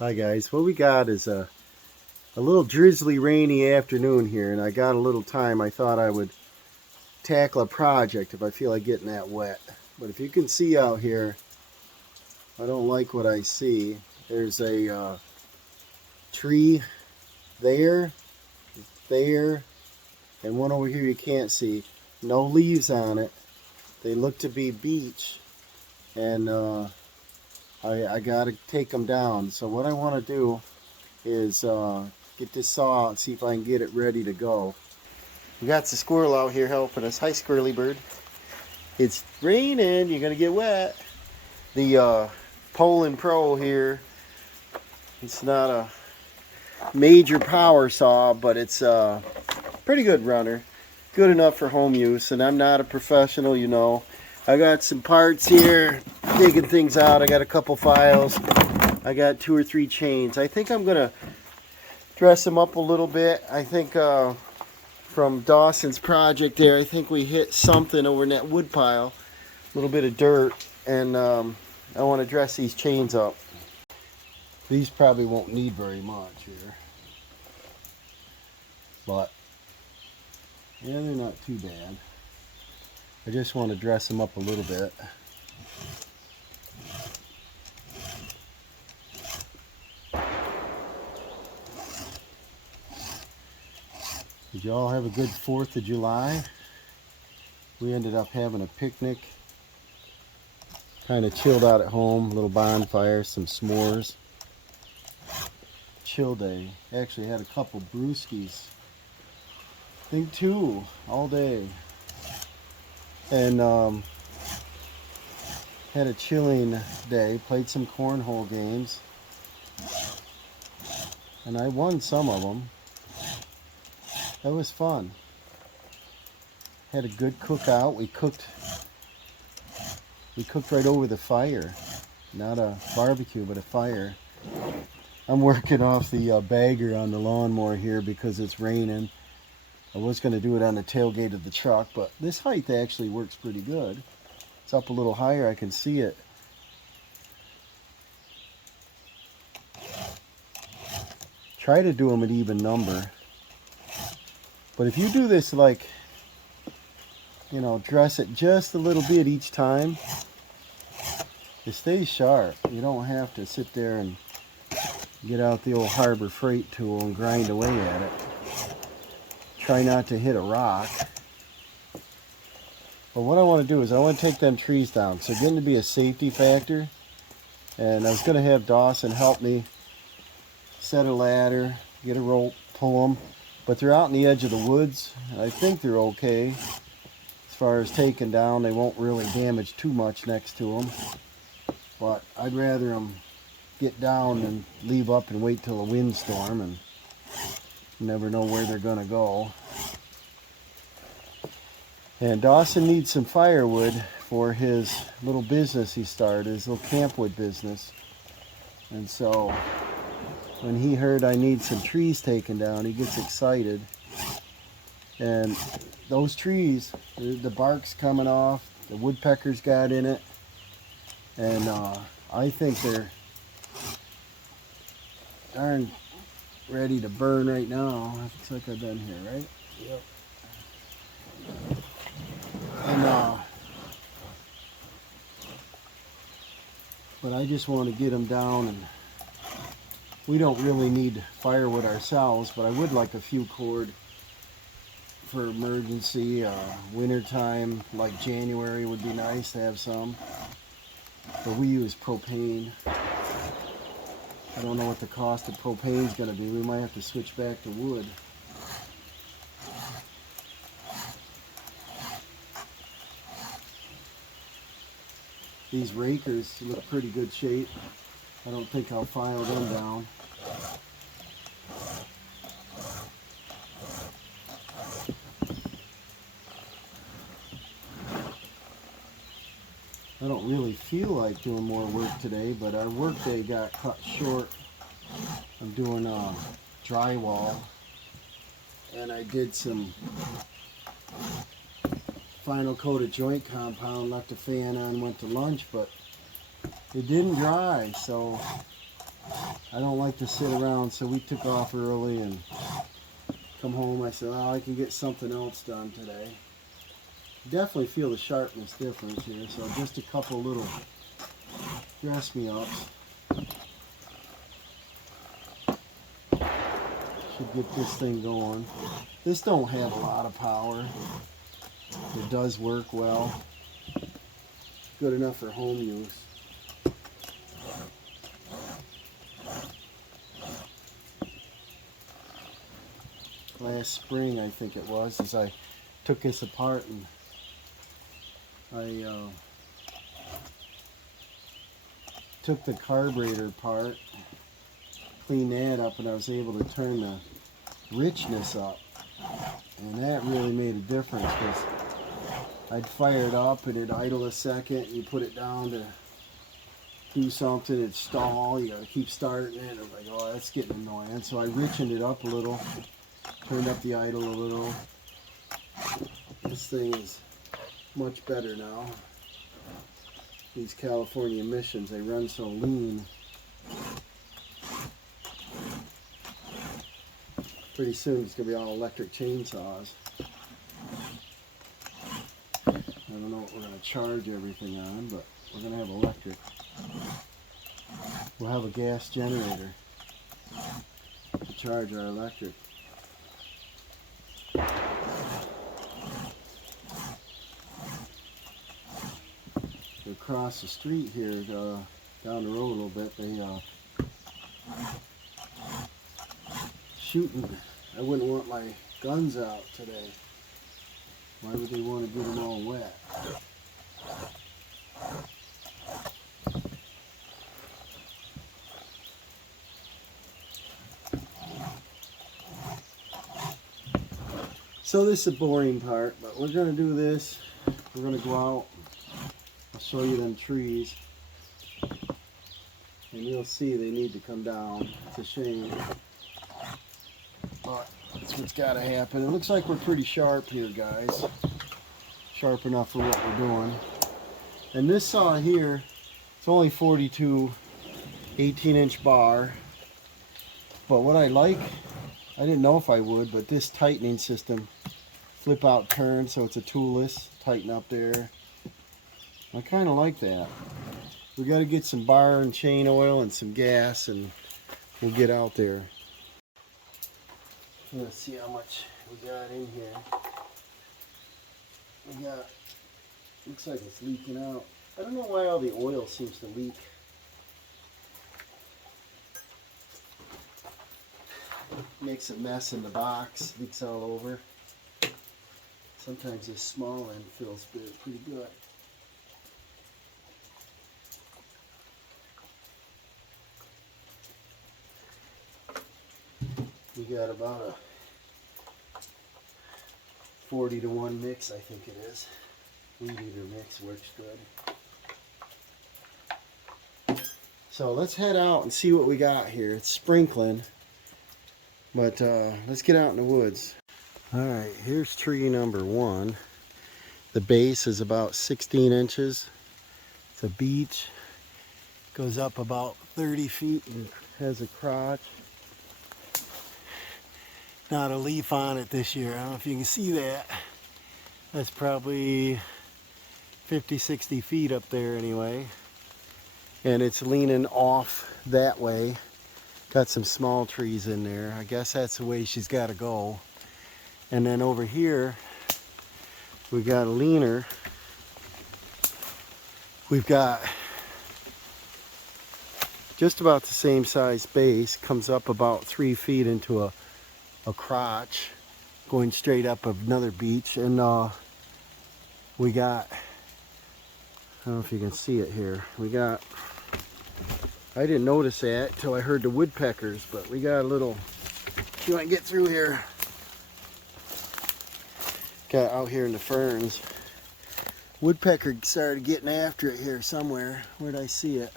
Hi guys, what we got is a little drizzly rainy afternoon here, and I got a little time. I thought I would tackle a project if I feel like getting that wet. But if you can see out here, I don't like what I see. There's a tree there, there, and one over here you can't see. No leaves on it. They look to be beech, and I gotta take them down. So what I want to do is get this saw and see if I can get it ready to go. We got the squirrel out here helping us. Hi, squirrely bird. It's raining. You're gonna get wet. The Poland Pro here. It's not a major power saw, but it's a pretty good runner. Good enough for home use, and I'm not a professional, you know. I got some parts here, taking things out. I got a couple files. I got 2 or 3 chains. I think I'm gonna dress them up a little bit. I think from Dawson's project there, I think we hit something over in that wood pile, a little bit of dirt, and I want to dress these chains up. These probably won't need very much here, but yeah, they're not too bad. I just want to dress them up a little bit. Did you all have a good 4th of July? We ended up having a picnic. Kind of chilled out at home, a little bonfire, some s'mores. Chill day. Actually had a couple brewskis. I think 2 all day. And had a chilling day. Played some cornhole games. And I won some of them. That was fun. Had a good cookout. We cooked right over the fire. Not a barbecue, but a fire. I'm working off the bagger on the lawnmower here because it's raining. I was going to do it on the tailgate of the truck, but this height actually works pretty good. It's up a little higher. I can see it. Try to do them at even number. But if you do this, like, you know, dress it just a little bit each time, it stays sharp. You don't have to sit there and get out the old Harbor Freight tool and grind away at it. Try not to hit a rock. But what I want to do is I want to take them trees down. So getting to be a safety factor. And I was going to have Dawson help me set a ladder, get a rope, pull them. But they're out in the edge of the woods. I think they're okay. As far as taking down, they won't really damage too much next to them. But I'd rather them get down and leave up and wait till a windstorm, and you never know where they're gonna go. And Dawson needs some firewood for his little business he started, his little campwood business. And so when he heard I need some trees taken down, he gets excited. And those trees, the bark's coming off, the woodpeckers got in it, and I think they're darn ready to burn right now. Looks like I've been here, right? Yep. And but I just want to get them down, and we don't really need firewood ourselves, but I would like a few cord for emergency. Wintertime, like January, would be nice to have some. But we use propane. I don't know what the cost of propane is going to be. We might have to switch back to wood. These rakers look pretty good shape. I don't think I'll file them down. I don't really feel like doing more work today, but our work day got cut short. I'm doing drywall, and I did some final coat of joint compound, left the fan on, went to lunch, but it didn't dry, so I don't like to sit around, so we took off early and come home. I said, oh, I can get something else done today. Definitely feel the sharpness difference here, so just a couple little dress me ups should get this thing going. This don't have a lot of power. It does work well. Good enough for home use. Last spring, I think it was, as I took this apart and I took the carburetor apart, cleaned that up, and I was able to turn the richness up. And that really made a difference, because I'd fire it up and it'd idle a second, you put it down to do something, it'd stall, you gotta keep starting it. I'm like, oh, that's getting annoying. So I richened it up a little, turned up the idle a little. This thing is much better now. These California emissions, they run so lean. Pretty soon it's gonna be all electric chainsaws. I don't know what we're gonna charge everything on, but we're gonna have electric. We'll have a gas generator to charge our electric. Across the street here, down the road a little bit, they shooting. I wouldn't want my guns out today. Why would they want to get them all wet? So this is the boring part, but we're going to do this. We're going to go out. I'll show you them trees. And you'll see they need to come down. It's a shame. But that's what's got to happen. It looks like we're pretty sharp here, guys. Sharp enough for what we're doing. And this saw here, it's only 42 18-inch bar. But what I like, I didn't know if I would, but this tightening system, flip out turn, so it's a toolless, tighten up there. I kind of like that. We got to get some bar and chain oil and some gas, and we'll get out there. Let's see how much we got in here. We got, looks like it's leaking out. I don't know why all the oil seems to leak. Makes a mess in the box, leaks all over. Sometimes this small end feels pretty good. We got about a 40-to-1 mix, I think it is. Weed eater mix works good. So let's head out and see what we got here. It's sprinkling, but let's get out in the woods. All right, here's tree number 1. The base is about 16 inches. It's a beech. Goes up about 30 feet and has a crotch. Not a leaf on it this year. I don't know if you can see that. That's probably 50, 60 feet up there anyway. And it's leaning off that way. Got some small trees in there. I guess that's the way she's got to go. And then over here, we got a leaner. We've got just about the same size base. Comes up about 3 feet into a crotch, going straight up another beech. And we got, I don't know if you can see it here, we got, I didn't notice that till I heard the woodpeckers, but we got a little, if you want to get through here, got out here in the ferns. Woodpecker started getting after it here somewhere. Where'd I see it?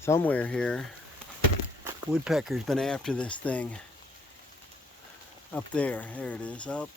Somewhere here. Woodpecker's been after this thing. Up there. There it is. Up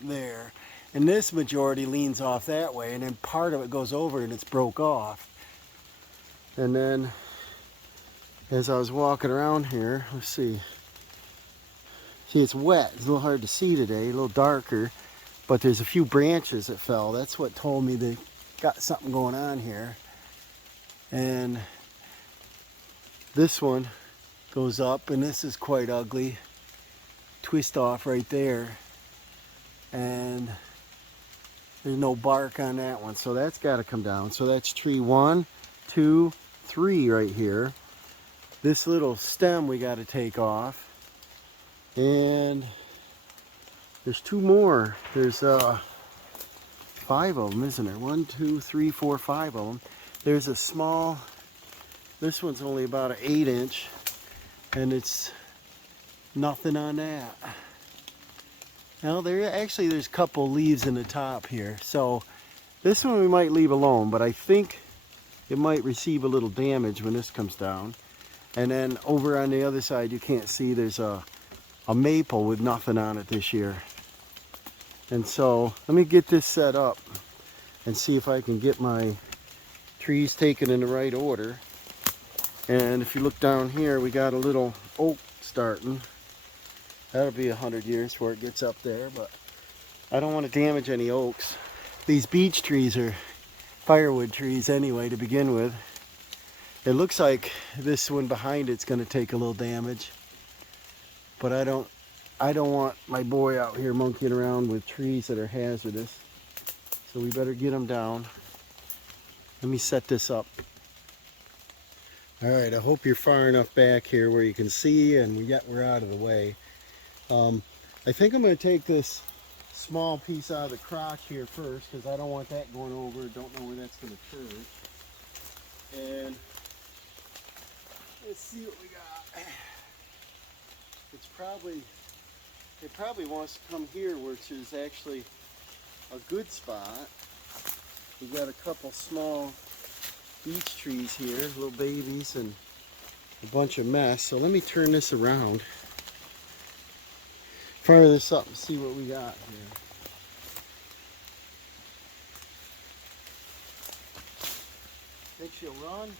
there. And this majority leans off that way, and then part of it goes over and it's broke off. And then as I was walking around here. Let's see. See, it's wet. It's a little hard to see today, a little darker, but there's a few branches that fell. That's what told me they got something going on here. And this one goes up, and this is quite ugly. Twist off right there. And there's no bark on that one, so that's got to come down. So that's tree 1, 2, 3 right here. This little stem we got to take off. And there's 2 more. There's 5 of them, isn't there? 1, 2, 3, 4, 5 of them. There's a small, this one's only about an 8-inch, and it's nothing on that. Now there's a couple leaves in the top here. So this one we might leave alone, but I think it might receive a little damage when this comes down. And then over on the other side, you can't see, there's a maple with nothing on it this year. And so let me get this set up and see if I can get my trees taken in the right order. And if you look down here, we got a little oak starting. That'll be 100 years before it gets up there, but I don't want to damage any oaks. These beech trees are firewood trees anyway to begin with. It looks like this one behind it's going to take a little damage, but I don't want my boy out here monkeying around with trees that are hazardous. So we better get them down. Let me set this up. All right, I hope you're far enough back here where you can see and we're out of the way. I think I'm going to take this small piece out of the crotch here first because I don't want that going over. Don't know where that's going to turn. And let's see what we got. It probably wants to come here, which is actually a good spot. We got a couple small beech trees here, little babies, and a bunch of mess. So let me turn this around. Fire this up and see what we got here. Think she'll run?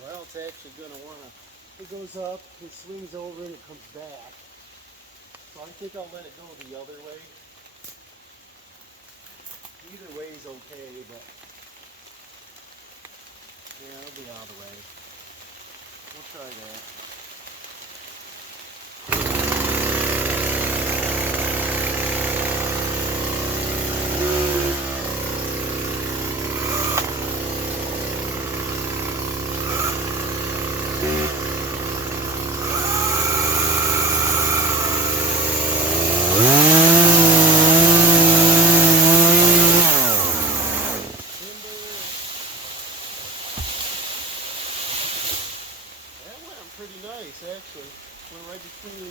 Well, it's actually going to want to, it goes up, it swings over, and it comes back. So I think I'll let it go the other way. Either way is okay, but yeah, it'll be out of the way. We'll try that. Pretty nice, actually. Went right between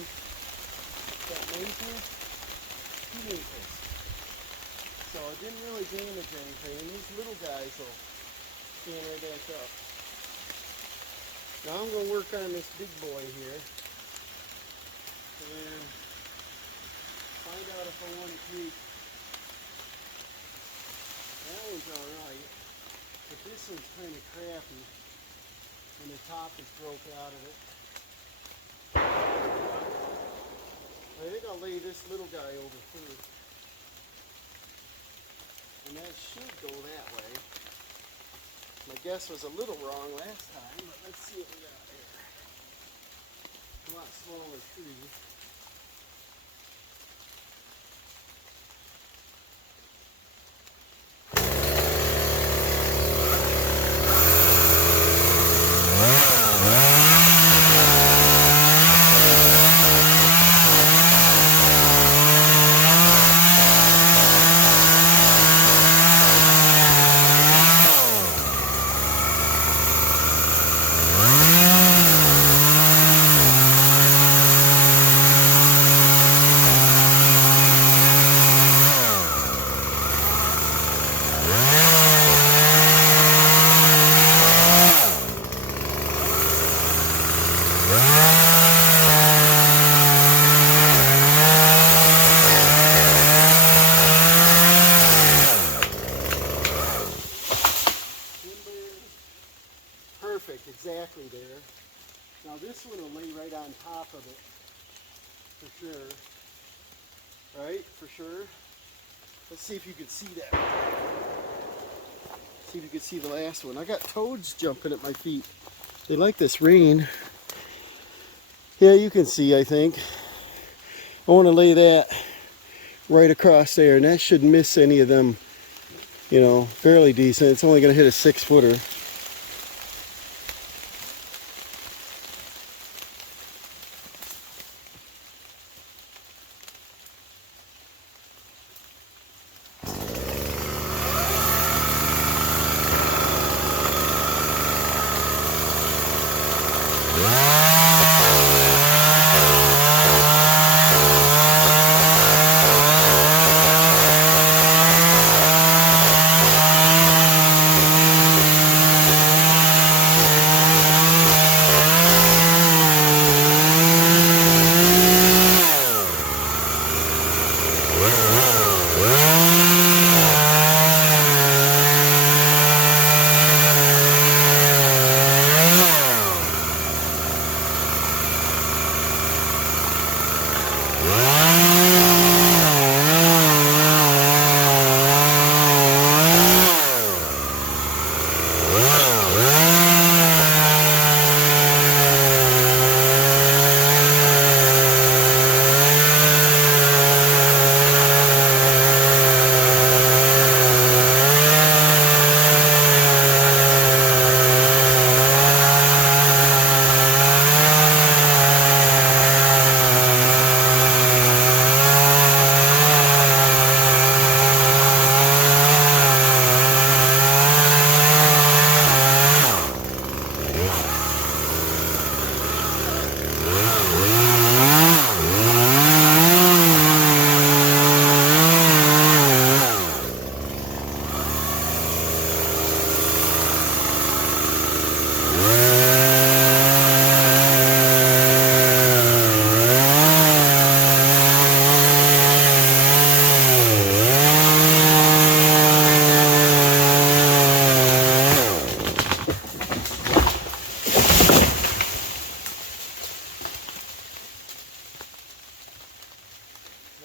that maple, 2 maples. So it didn't really damage anything. These little guys will stand right back up. Now I'm going to work on this big boy here and find out if I want to take, that one's alright, but this one's kind of crappy and the top is broke out of it. I think I'll lay this little guy over first. And that should go that way. My guess was a little wrong last time, but let's see what we got here. A lot smaller tree. Perfect, exactly there. Now this one will lay right on top of it, for sure. Right, for sure. Let's see if you can see that. See if you can see the last one. I got toads jumping at my feet. They like this rain. Yeah, you can see, I think. I want to lay that right across there, and that shouldn't miss any of them, you know, fairly decent. It's only going to hit a 6-footer.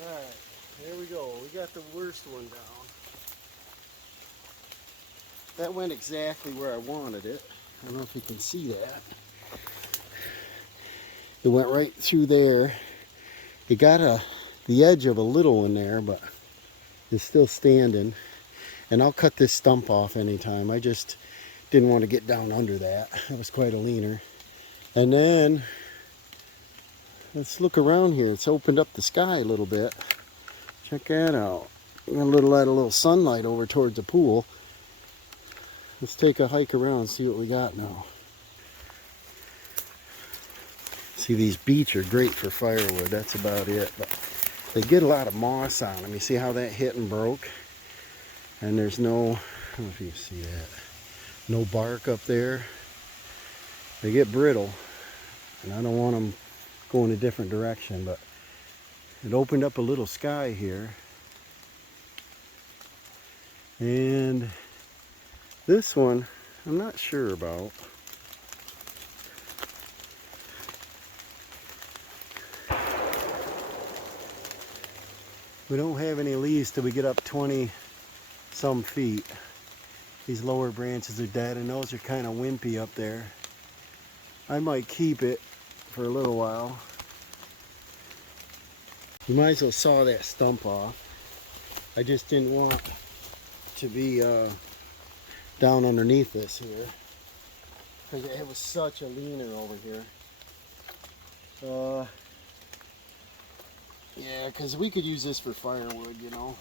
Alright, there we go. We got the worst one down. That went exactly where I wanted it. I don't know if you can see that. It went right through there. It got the edge of a little one there, but it's still standing. And I'll cut this stump off anytime. I just didn't want to get down under that. That was quite a leaner. And then, let's look around here. It's opened up the sky a little bit. Check that out. I'm gonna let a little sunlight over towards the pool. Let's take a hike around and see what we got now. See, these beech are great for firewood. That's about it. But they get a lot of moss on them. You see how that hit and broke? And there's no, I don't know if you see that, no bark up there. They get brittle, and I don't want them going a different direction, but it opened up a little sky here. And this one, I'm not sure about. We don't have any leaves till we get up 20 some feet. These lower branches are dead, and those are kind of wimpy up there. I might keep it for a little while. You might as well saw that stump off. I just didn't want to be down underneath this here, because it was such a leaner over here. Yeah, because we could use this for firewood, you know.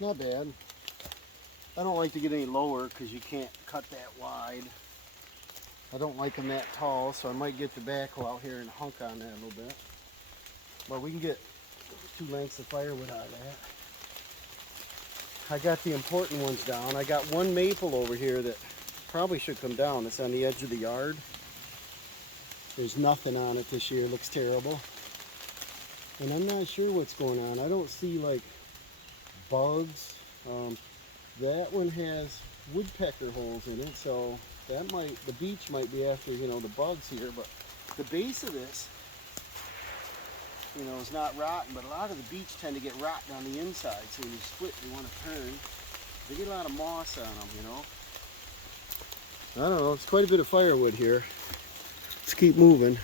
Not bad. I don't like to get any lower because you can't cut that wide. I don't like them that tall, so I might get the backhoe out here and hunk on that a little bit. But we can get 2 lengths of firewood out of that. I got the important ones down. I got one maple over here that probably should come down. It's on the edge of the yard. There's nothing on it this year. It looks terrible. And I'm not sure what's going on. I don't see like bugs. That one has woodpecker holes in it, so that might, the beech might be after, you know, the bugs here. But the base of this, you know, is not rotten, but a lot of the beech tend to get rotten on the inside. So when you split, you want to turn. They get a lot of moss on them, you know. I don't know. It's quite a bit of firewood here. Let's keep moving.